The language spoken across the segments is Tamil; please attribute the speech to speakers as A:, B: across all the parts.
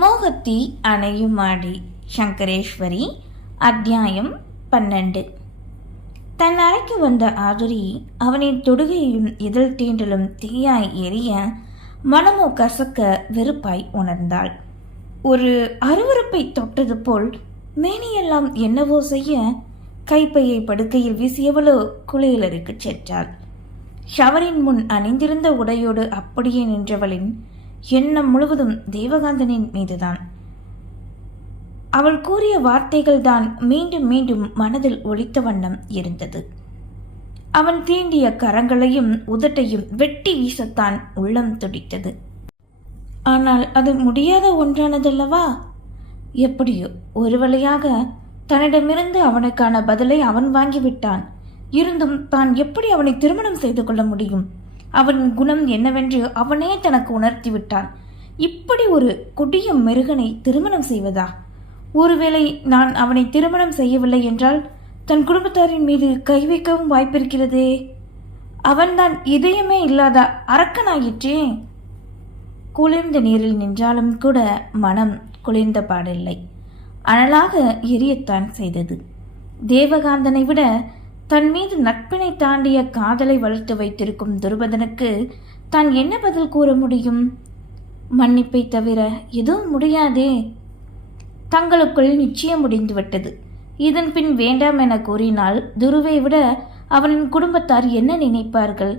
A: மோகத்தி அணையுமாடி சங்கரேஸ்வரி அத்தியாயம் பன்னெண்டு. தன் அறைக்கு வந்த ஆதுரி அவனின் தொடுகையும் இதழ் தீண்டலும் தீயாய் எரிய மனமோ கசக்க வெறுப்பாய் உணர்ந்தாள். ஒரு அருவருப்பை தொட்டது போல் மேனியெல்லாம் என்னவோ செய்ய கைப்பையை படுக்கையில் வீசியவளோ குளியலருக்குச் சென்றாள். ஷவரின் முன் அணிந்திருந்த உடையோடு அப்படியே நின்றவளின் எண்ணம் முழுவதும் தேவகாந்தனின் மீதுதான். அவள் கூறிய வார்த்தைகள் தான் மீண்டும் மீண்டும் மனதில் ஒழித்த வண்ணம் இருந்தது. அவன் தீண்டிய கரங்களையும் உதட்டையும் வெட்டி வீசத்தான் உள்ளம் துடித்தது. ஆனால் அது முடியாத ஒன்றானதல்லவா? எப்படியோ ஒரு வழியாக தன்னிடமிருந்து அவனுக்கான பதிலை அவன் வாங்கிவிட்டான். இருந்தும் தான் எப்படி அவனை திருமணம் செய்து கொள்ள முடியும்? அவன் குணம் என்னவென்று அவனே தனக்கு உணர்த்தி விட்டான். இப்படி ஒரு கொடிய மிருகனை திருமணம் செய்வதா? ஒருவேளை நான் அவனை திருமணம் செய்யவில்லை என்றால் தன் குடும்பத்தாரின் மீது கை வைக்கவும் வாய்ப்பிருக்கிறதே? அவன்தான் இதயமே இல்லாத அரக்கனாயிற்றே. குளிர்ந்த நீரில் நின்றாலும் கூட மனம் குளிர்ந்த பாடில்லை. அனலாக எரியத்தான் செய்தது. தேவகாந்தனை விட தன் மீது நட்பினை தாண்டிய காதலை வளர்த்து வைத்திருக்கும் துருபதனுக்கு தான் என்ன பதில் கூற முடியும்? மன்னிப்பை தவிர எதுவும் முடியாதே. தங்களுக்குள் நிச்சயம் முடிந்துவிட்டது. இதன் பின் வேண்டாம் என கூறினால் துருவை விட அவனின் குடும்பத்தார் என்ன நினைப்பார்கள்?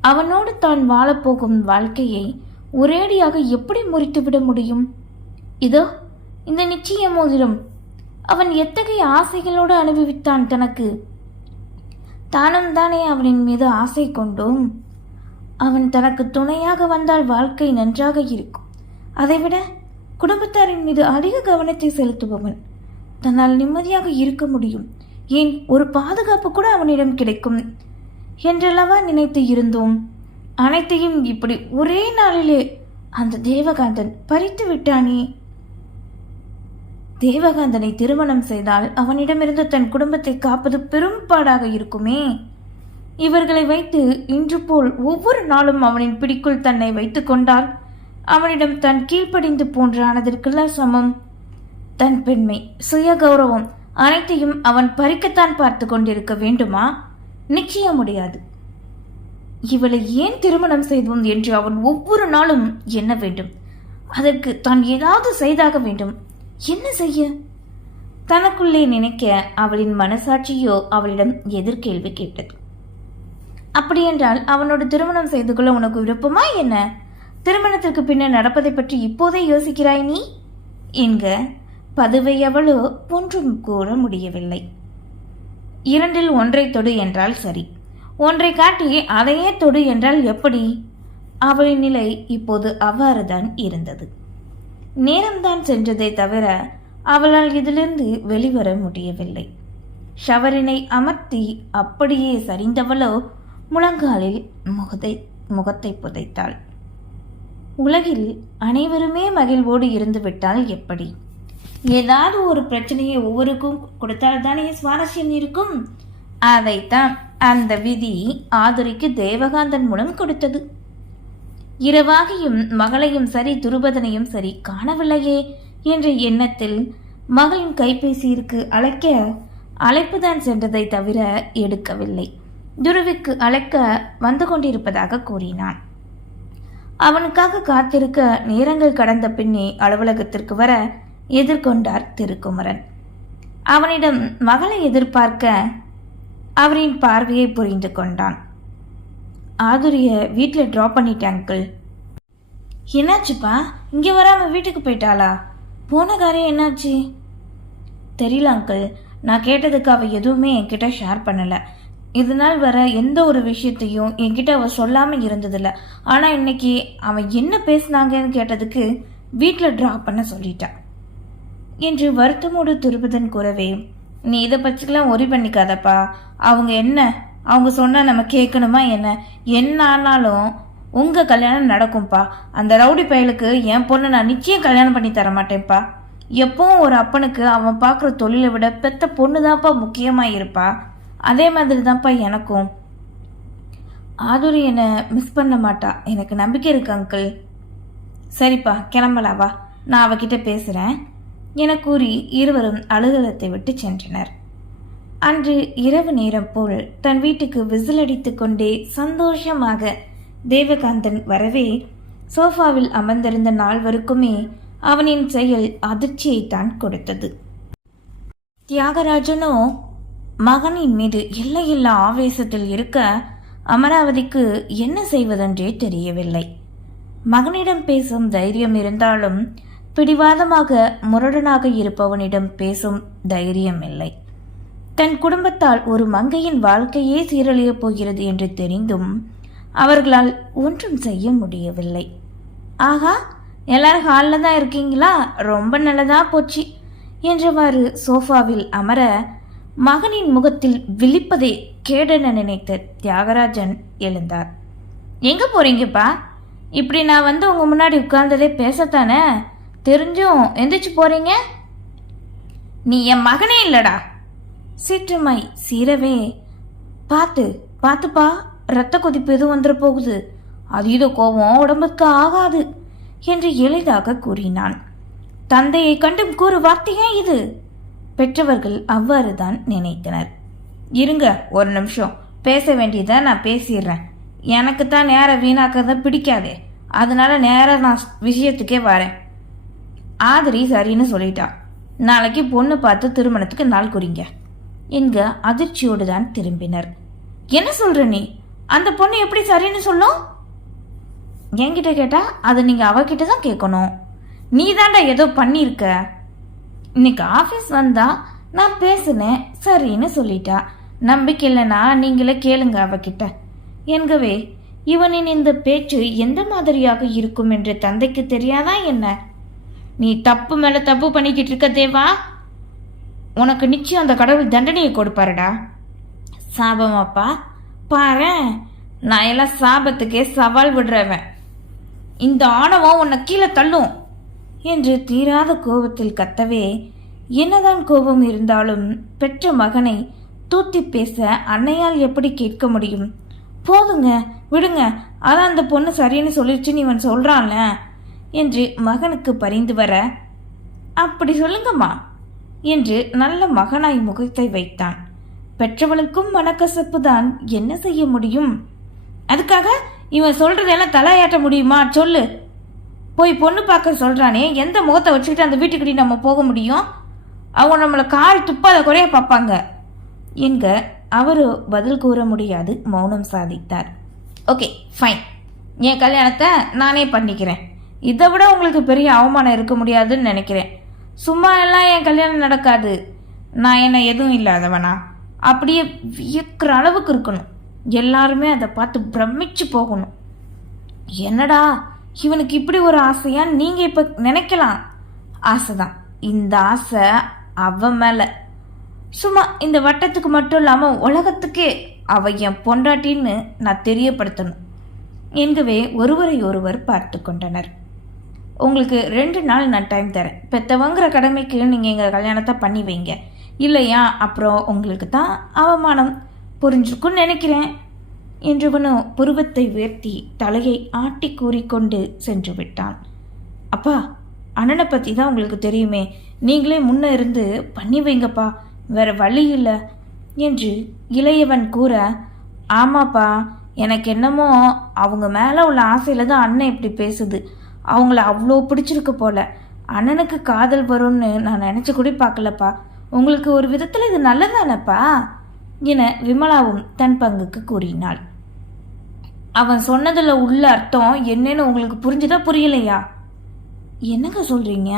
A: அவனோடு தான் வாழப்போகும் வாழ்க்கையை ஒரேடியாக எப்படி முறித்துவிட முடியும்? இதோ இந்த நிச்சய மோதிரம். அவன் எத்தகைய ஆசைகளோடு அனுபவித்தான் தனக்கு? தானும் தானே அவனின் மீது ஆசை கொண்டோம். அவன் தனக்கு துணையாக வந்தால் வாழ்க்கை நன்றாக இருக்கும். அதைவிட குடும்பத்தாரின் மீது அதிக கவனத்தை செலுத்துபவன் தன்னால் நிம்மதியாக இருக்க முடியும். ஏன் ஒரு பாதுகாப்பு கூட அவனிடம் கிடைக்கும் என்றல்லவா நினைத்து இருந்தோம். அனைத்தையும் இப்படி ஒரே நாளிலே அந்த தேவகாந்தன் பறித்து விட்டானே. தேவகாந்தனை திருமணம் செய்தால் அவனிடமிருந்து தன் குடும்பத்தை காப்பது பெரும்பாடாக இருக்குமே. இவர்களை வைத்து இன்று போல் ஒவ்வொரு நாளும் அவனின் பிடிக்குள் தன்னை வைத்துக் கொண்டால் அவனிடம் தன் கீழ்ப்படிந்து போன்ற சமம். தன் பெண்மை சுய கௌரவம் அனைத்தையும் அவன் பறிக்கத்தான் பார்த்து கொண்டிருக்க வேண்டுமா? நிச்சயம் முடியாது. இவளை ஏன் திருமணம் செய்தோம் என்று அவன் ஒவ்வொரு நாளும் எண்ண வேண்டும். அதற்கு தான் ஏதாவது செய்தாக வேண்டும். என்ன செய்ய? தனக்குள்ளே நினைக்க அவளின் மனசாட்சியோ அவளிடம் எதிர்கேள்வி கேட்டது. அப்படியென்றால் அவனோடு திருமணம் செய்து கொள்ள உனக்கு விருப்பமா என்ன? திருமணத்திற்கு பின்னர் நடப்பதை பற்றி இப்போதே யோசிக்கிறாய் நீ? என்க பதுவை அவளோ ஒன்றும் கூற முடியவில்லை. இரண்டில் ஒன்றை தொடு என்றால் சரி. ஒன்றை காட்டி அதையே தொடு என்றால் எப்படி? அவளின் நிலை இப்போது அவ்வாறுதான் இருந்தது. நேரம்தான் சென்றதை தவிர அவளால் இதிலிருந்து வெளிவர முடியவில்லை. ஷவரினை அமர்த்தி அப்படியே சரிந்தவளோ முழங்காலில் முகத்தை முகத்தை புதைத்தாள். உலகில் அனைவருமே மகிழ்வோடு இருந்து விட்டால் எப்படி? ஏதாவது ஒரு பிரச்சனையை ஒவ்வொருக்கும் கொடுத்தால் தானே சுவாரஸ்யம் இருக்கும்? அதைத்தான் அந்த விதி ஆதுரிக்கு தேவகாந்தன் மூலம் கொடுத்தது. இரவாகியும் மகளையும் சரி துருபதனையும் சரி காணவில்லையே என்ற எண்ணத்தில் மகளின் கைபேசியிற்கு அழைக்க அழைப்புதான் சென்றதை தவிர எடுக்கவில்லை. துருவிக்கு அழைக்க வந்து கொண்டிருப்பதாக கூறினான். அவனுக்காக காத்திருக்க நேரங்கள் கடந்த பின்னே அலுவலகத்திற்கு வர எதிர்கொண்டார் திருக்குமரன். அவனிடம் மகளை எதிர்பார்க்க அவரின் பார்வையை புரிந்து கொண்டான். ஆதுரிய வீட்டில் ட்ராப் பண்ணிட்டேன் அங்கிள் என்னாச்சுப்பா? இங்கே வராமல் வீட்டுக்கு போயிட்டாளா? போன காரியம் என்னாச்சு? தெரியல அங்கிள் நான் கேட்டதுக்கு அவள் எதுவுமே என்கிட்ட ஷேர் பண்ணலை. இது நாள் வர எந்த ஒரு விஷயத்தையும் என்கிட்ட அவள் சொல்லாமல் இருந்ததில்ல. ஆனால் இன்னைக்கு அவன் என்ன பேசினாங்கன்னு கேட்டதுக்கு வீட்டில் ட்ராப் பண்ண சொல்லிட்டான் என்று வருத்தமோடு துருபதன் கூறவே நீ இதை பற்றிலாம் ஒரி பண்ணிக்காதப்பா. அவங்க என்ன அவங்க சொன்னால் நம்ம கேட்கணுமா என்ன? என்ன ஆனாலும் உங்கள் கல்யாணம் நடக்கும்ப்பா அந்த ரவுடி பயலுக்கு என் பொண்ணை நான் நிச்சயம் கல்யாணம் பண்ணி தர மாட்டேன்ப்பா. எப்பவும் ஒரு அப்பனுக்கு அவன் பார்க்குற தொழிலை விட பெத்த பொண்ணு தான்ப்பா முக்கியமாக இருப்பா. அதே மாதிரி தான்ப்பா எனக்கும். ஆதுரி என்னை மிஸ் பண்ண மாட்டா. எனக்கு நம்பிக்கை இருக்கு அங்கிள் சரிப்பா கிளம்பலாவா நான் அவகிட்ட பேசுகிறேன் என கூறி இருவரும் அலுவலகத்தை விட்டு சென்றனர். அன்று இரவு நேரம் போல் தன் வீட்டுக்கு விசில் அடித்துக் கொண்டே சந்தோஷமாக தேவகாந்தன் வரவே சோஃபாவில் அமர்ந்திருந்த நால்வருக்குமே அவனின் செயல் அதிர்ச்சியைத்தான் கொடுத்தது. தியாகராஜனோ மகனின் மீது எல்லையில்லா ஆவேசத்தில் இருக்க அமராவதிக்கு என்ன செய்வதென்றே தெரியவில்லை. மகனிடம் பேசும் தைரியம் இருந்தாலும் பிடிவாதமாக முரடனாக இருப்பவனிடம் பேசும் தைரியம் இல்லை. தன் குடும்பத்தால் ஒரு மங்கையின் வாழ்க்கையே சீரழியப் போகிறது என்று தெரிந்தும் அவர்களால் ஒன்றும் செய்ய முடியவில்லை. ஆகா எல்லாரும் ஹாலில் தான் இருக்கீங்களா? ரொம்ப நல்லதா போச்சு என்றவாறு சோஃபாவில் அமர மகனின் முகத்தில் விழிப்பதை கேடென நினைத்த தியாகராஜன் எழுந்தார். எங்க போறீங்கப்பா? இப்படி நான் வந்து உங்க முன்னாடி உட்கார்ந்ததே பேசத்தானே? தெரிஞ்சும் எந்திரிச்சு போறீங்க? நீ என் மகனே இல்லடா. சிற்றுமை சீரவே பார்த்து பார்த்துப்பா ரத்த கொதிப்பு எதுவும் வந்துட போகுது. அதீத கோபம் உடம்புக்கு ஆகாது என்று எளிதாக கூறினான். தந்தையை கண்டும் கூறு வார்த்தையே இது. பெற்றவர்கள் அவ்வாறு தான் நினைத்தனர். இருங்க ஒரு நிமிஷம். பேச வேண்டியதை நான் பேசிடுறேன். எனக்கு தான் நேரம் வீணாக்கிறத பிடிக்காதே. அதனால நேராக நான் விஷயத்துக்கே வரேன். ஆதிரி சரின்னு சொல்லிட்டா. நாளைக்கு பொண்ணு பார்த்து திருமணத்துக்கு நாள் குறிங்க. என்க அதிர்ச்சியோடு தான் திரும்பினர். என்ன சொல்ற நீ? அந்த பொண்ணு எப்படி சரின்னு சொல்லும் என்கிட்ட கேட்டால் அதை நீங்கள் அவகிட்ட தான் கேட்கணும். நீ தாண்டா ஏதோ பண்ணியிருக்க? இன்னைக்கு ஆஃபீஸ் வந்தா நான் பேசினேன் சரின்னு சொல்லிட்டா. நம்பிக்கை இல்லைனா நீங்களே கேளுங்க அவகிட்ட. என்கவே இவனின் இந்த பேச்சு எந்த மாதிரியாக இருக்கும் என்று தந்தைக்கு தெரியாதா என்ன? நீ தப்பு மேலே தப்பு பண்ணிக்கிட்டு இருக்க தேவா. உனக்கு நிச்சயம் அந்த கடவுள் தண்டனையை கொடுப்பாருடா. சாபமாப்பா பாரு நான் எல்லாம் சாபத்துக்கே சவால் விடுறவன். இந்த ஆணவம் உன்னை கீழே தள்ளும் என்று தீராத கோபத்தில் கத்தவே என்னதான் கோபம் இருந்தாலும் பெற்ற மகனை தூத்தி பேச அன்னையால் எப்படி கேட்க முடியும்? போதுங்க விடுங்க அதான் அந்த பொண்ணு சரின்னு சொல்லிடுச்சுன்னு இவன் சொல்கிறான்ல என்று மகனுக்கு பரிந்து வர அப்படி சொல்லுங்கம்மா. என்று நல்ல மகனாய் முகத்தை வைத்தான். பெற்றவளுக்கும் மனக்கசப்பு தான் என்ன செய்ய முடியும்? அதுக்காக இவன் சொல்றதெல்லாம் தலையாட்ட முடியுமா? சொல்லு. போய் பொண்ணு பார்க்க சொல்கிறானே எந்த முகத்தை வச்சுக்கிட்டு அந்த வீட்டுக்கிட்ட நம்ம போக முடியும்? அவங்க நம்மளை கால் துப்பாத குறைய பார்ப்பாங்க. என்க அவரு பதில் கூற முடியாது மௌனம் சாதித்தார். ஓகே ஃபைன் என் கல்யாணத்தை நானே பண்ணிக்கிறேன். இதை விட உங்களுக்கு பெரிய அவமானம் இருக்க முடியாதுன்னு நினைக்கிறேன். சும்மா எல்லாம் என் கல்யாணம் நடக்காது. நான் என்ன எதுவும் இல்லாதவனா? அப்படியே வியக்கிற அளவுக்கு இருக்கணும். எல்லாருமே அதை பார்த்து பிரமிச்சு போகணும். என்னடா இவனுக்கு இப்படி ஒரு ஆசையா நீங்க இப்ப நினைக்கலாம்? ஆசைதான். இந்த ஆசை அவன் மேல. சும்மா இந்த வட்டத்துக்கு மட்டும் இல்லாம உலகத்துக்கே அவ என் பொண்டாட்டின்னு நான் தெரியப்படுத்தணும். என்கவே ஒருவரை ஒருவர் பார்த்து கொண்டனர். உங்களுக்கு ரெண்டு நாள் நான் டைம் தரேன். பெத்தவங்கிற கடமைக்கு நீங்கள் எங்கள் கல்யாணத்தை பண்ணி வைங்க. இல்லையா? அப்புறம் உங்களுக்கு தான் அவமானம் புரிஞ்சிருக்கும்னு நினைக்கிறேன். என்றவனோ புருவத்தை உயர்த்தி தலையை ஆட்டி கூறிக்கொண்டு சென்று விட்டான். அப்பா அண்ணனை பற்றி தான் உங்களுக்கு தெரியுமே. நீங்களே முன்ன இருந்து பண்ணி வைங்கப்பா. வேற வழி இல்லை என்று இளையவன் கூற ஆமாப்பா எனக்கு என்னமோ அவங்க மேலே உள்ள ஆசையில் தான் அண்ணன் இப்படி பேசுது. அவங்கள அவ்வளோ பிடிச்சிருக்கு போல. அண்ணனுக்கு காதல் வரும்னு நான் நினச்சி கூட பார்க்கலப்பா. உங்களுக்கு ஒரு விதத்தில் இது நல்லதானப்பா? என விமலாவும் தன் பங்குக்கு கூறினாள். அவன் சொன்னதில் உள்ள அர்த்தம் என்னன்னு உங்களுக்கு புரிஞ்சுதா புரியலையா? என்னங்க சொல்கிறீங்க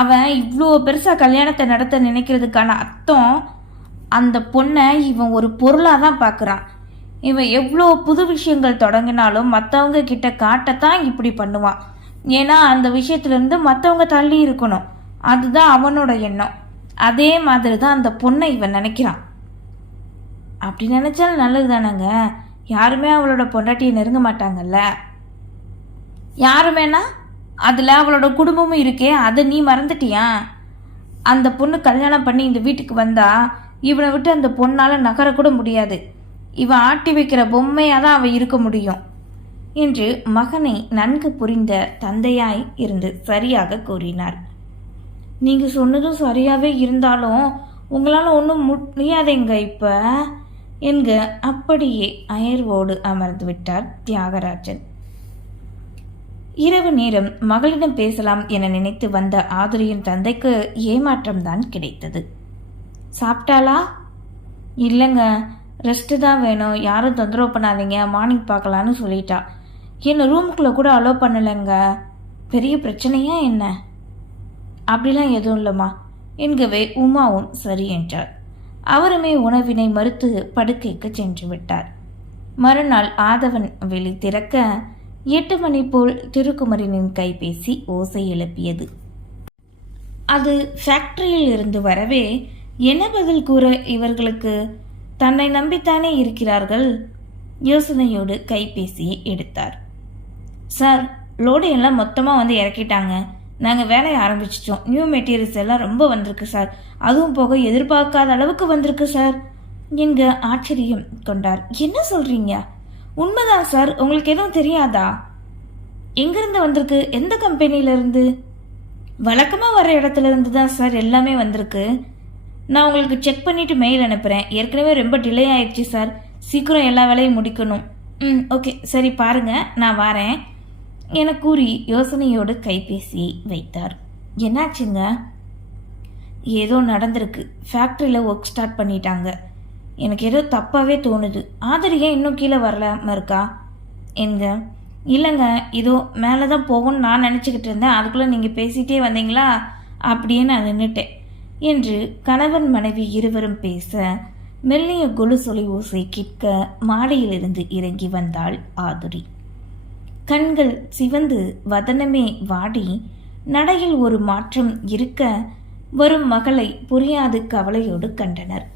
A: அவன் இவ்வளோ பெருசாக கல்யாணத்தை நடத்த நினைக்கிறதுக்கான அர்த்தம் அந்த பொண்ணை இவன் ஒரு பொருளாக தான் பார்க்குறான் இவன் எவ்வளோ புது விஷயங்கள் தொடங்கினாலும் மற்றவங்க கிட்ட காட்டத்தான் இப்படி பண்ணுவான். ஏன்னா அந்த விஷயத்துலேருந்து மற்றவங்க தள்ளி இருக்கணும். அதுதான் அவனோட எண்ணம். அதே மாதிரி தான் அந்த பொண்ணை இவன் நினைக்கிறான். அப்படி நினச்சாலும் நல்லது தானேங்க யாருமே அவளோட பொண்டாட்டியை நெருங்க மாட்டாங்கல்ல? யாருமேனா? அதில் அவளோட குடும்பமும் இருக்கே அதை நீ மறந்துட்டியா? அந்த பொண்ணு கல்யாணம் பண்ணி இந்த வீட்டுக்கு வந்தா இவனை விட்டு அந்த பொண்ணால் நகரக்கூட முடியாது. இவ ஆட்டி வைக்கிற பொம்மையாக தான் அவள் இருக்க முடியும் என்று மகனை நன்கு புரிந்த தந்தையாய் இருந்து சரியாக கூறினார். நீங்க சொன்னதும் சரியாவே இருந்தாலும் உங்களால் ஒன்றும் முடியாதேங்க இப்ப என்க அப்படியே அயர்வோடு அமர்ந்து விட்டார் தியாகராஜன். இரவு நேரம் மகளிடம் பேசலாம் என நினைத்து வந்த ஆதுரியின் தந்தைக்கு ஏமாற்றம்தான் கிடைத்தது. சாப்பிட்டாளா? இல்லைங்க. ரெஸ்ட்டு தான் வேணும். யாரும் தொந்தரவு பண்ணாதீங்க. மார்னிங் பார்க்கலான்னு சொல்லிட்டா. என்னை ரூமுக்குள்ளே கூட அலோவ் பண்ணலைங்க? பெரிய பிரச்சனையா என்ன? அப்படிலாம் எதுவும் இல்லைம்மா. என்கவே உமாவும் சரி என்றார் அவருமே உணவினை மறுத்து படுக்கைக்கு சென்று விட்டார். மறுநாள் ஆதவன் வெளி திறக்க எட்டு மணி போல் திருக்குமரனின் கைபேசி ஓசை எழுப்பியது. அது ஃபேக்டரியில் இருந்து வரவே என்ன பதில் கூற இவர்களுக்கு? தன்னை நம்பித்தானே இருக்கிறார்கள்? யோசனையோடு கைபேசியை எடுத்தார். சார் லோடு எல்லாம் மொத்தமாக வந்து இறக்கிட்டாங்க. நாங்கள் வேலையை ஆரம்பிச்சிட்டோம். நியூ மெட்டீரியல்ஸ் எல்லாம் ரொம்ப வந்திருக்கு சார். அதுவும் போக எதிர்பார்க்காத அளவுக்கு வந்திருக்கு சார். என்க ஆச்சரியம் கொண்டார். என்ன சொல்கிறீங்க உண்மைதான் சார். உங்களுக்கு எதுவும் தெரியாதா? எங்கேருந்து வந்திருக்கு? எந்த கம்பெனியிலேருந்து? வழக்கமாக வர இடத்துல இருந்து தான் சார். எல்லாமே வந்திருக்கு. நான் உங்களுக்கு செக் பண்ணிவிட்டு மெயில் அனுப்புகிறேன் ஏற்கனவே ரொம்ப டிலே ஆயிடுச்சு சார் சீக்கிரம் எல்லா வேலையும் முடிக்கணும். ம் ஓகே சரி பாருங்க. நான் வரேன். என கூறி யோசனையோடு கைபேசியை வைத்தார். என்னாச்சுங்க? ஏதோ நடந்திருக்கு. ஃபேக்ட்ரியில் ஒர்க் ஸ்டார்ட் பண்ணிட்டாங்க. எனக்கு ஏதோ தப்பாகவே தோணுது. ஆதரி ஏன் இன்னும் கீழே வரலாம இருக்கா? எங்க? இல்லைங்க. இதோ மேலே தான் போகும்னு நான் நினச்சிக்கிட்டு இருந்தேன். அதுக்குள்ளே நீங்கள் பேசிகிட்டே வந்தீங்களா? அப்படியே நான் நின்றுட்டேன் என்று கணவன் மனைவி இருவரும் பேச மெல்லிய கொலுசொலி ஓசை கேட்க மாடியிலிருந்து இறங்கி வந்தாள் ஆதுரி. கண்கள் சிவந்து வதனமே வாடி நடையில் ஒரு மாற்றம் இருக்க வரும் மகளை புரியாது கவலையோடு கண்டனர்.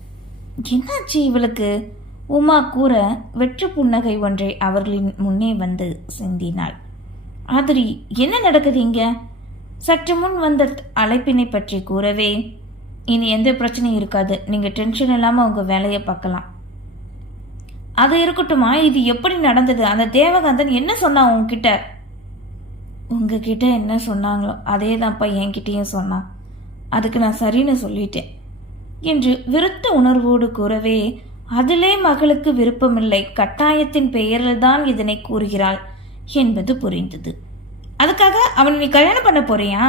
A: என்னாச்சு இவளுக்கு? உமா கூற வெற்று புன்னகை ஒன்றை அவர்களின் முன்னே வந்து சிந்தினாள். ஆதிரி என்ன நடக்குது இங்க? சற்று முன் வந்த அழைப்பினை பற்றி கூறவே இனி எந்த பிரச்சனையும் இருக்காது. நீங்கள் டென்ஷன் இல்லாமல் உங்கள் வேலையை பார்க்கலாம். அது இருக்கட்டுமா இது எப்படி நடந்தது? அந்த தேவகாந்தன் என்ன சொன்னான் உங்ககிட்ட உங்ககிட்ட என்ன சொன்னாங்களோ அதே தான்ப்பா என்கிட்டயும் சொன்னான். அதுக்கு நான் சரின்னு சொல்லிட்டேன் என்று விருத்த உணர்வோடு கூறவே அதிலே மகளுக்கு விருப்பமில்லை. கட்டாயத்தின் பெயரில் தான் இதனை கூறுகிறாள் என்பது புரிந்தது. அதுக்காக அவனை நீ கல்யாணம் பண்ண போறியா?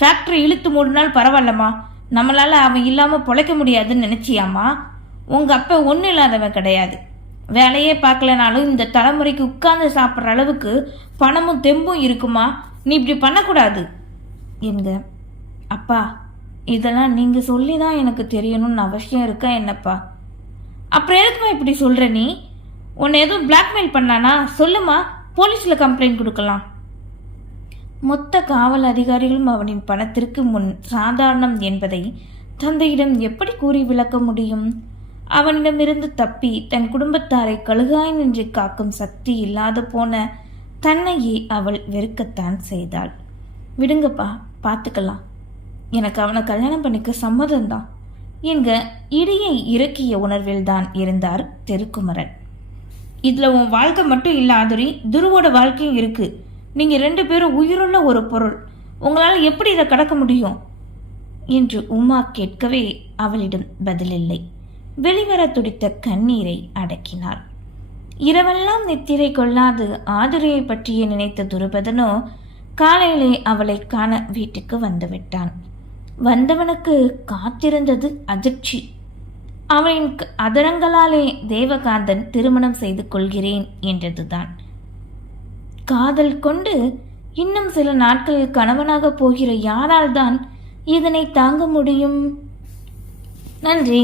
A: ஃபேக்டரி இழுத்து மூடினால் பரவாயில்லம்மா. நம்மளால் அவன் இல்லாமல் பிழைக்க முடியாதுன்னு நினச்சியாம்மா? உங்கள் அப்பா ஒன்றும் இல்லாதவன் கிடையாது. வேலையே பார்க்கலனாலும் இந்த தலைமுறைக்கு உட்கார்ந்து சாப்பிட்ற அளவுக்கு பணமும் தெம்பும் இருக்குமா? நீ இப்படி பண்ணக்கூடாது. என்க அப்பா இதெல்லாம் நீங்கள் சொல்லி தான் எனக்கு தெரியணும்னு அவசியம் இருக்கா என்னப்பா? அப்புறம் எதுக்குமா இப்படி சொல்கிற நீ? உன்னை எதுவும் பிளாக்மெயில் பண்ணானா? சொல்லுமா? போலீஸில் கம்ப்ளைண்ட் கொடுக்கலாம். மொத்த காவல் அதிகாரிகளும் அவனின் பணத்திற்கு முன் சாதாரணம் என்பதை தந்தையிடம் எப்படி கூறி விளக்க முடியும்? அவனிடமிருந்து தப்பி தன் குடும்பத்தாரை கழுகாய் நின்று காக்கும் சக்தி இல்லாது போன தன்னையே அவள் வெறுக்கத்தான் செய்தாள். விடுங்கப்பா பார்த்துக்கலாம். எனக்கு அவனை கல்யாணம் பண்ணிக்க சம்மதம்தான் என்க இடியை இறக்கிய உணர்வில் தான் இருந்தார் தெருக்குமரன். இதில் உன் வாழ்க்கை மட்டும் இல்ல ஆதுரி துருவோட வாழ்க்கையும் இருக்குது நீங்கள் ரெண்டு பேரும் உயிருள்ள ஒரு பொருள். உங்களால் எப்படி இதை கடக்க முடியும்? என்று உமா கேட்கவே அவளிடம் பதிலில்லை. வெளிவர துடித்த கண்ணீரை அடக்கினார் இரவெல்லாம் நித்திரை கொள்ளாது ஆதுரையை பற்றியே நினைத்த துருபதனோ காலையிலே அவளை காண வீட்டுக்கு வந்துவிட்டான். வந்தவனுக்கு காத்திருந்தது அதிர்ச்சி. அவனின் க- அதரங்களாலே தேவகாந்தன் திருமணம் செய்து கொள்கிறேன் என்றதுதான். காதல் கொண்டு இன்னும் சில நாட்கள் கணவனாக போகிற யாரால்தான் இதனை தாங்க முடியும்? நன்றி.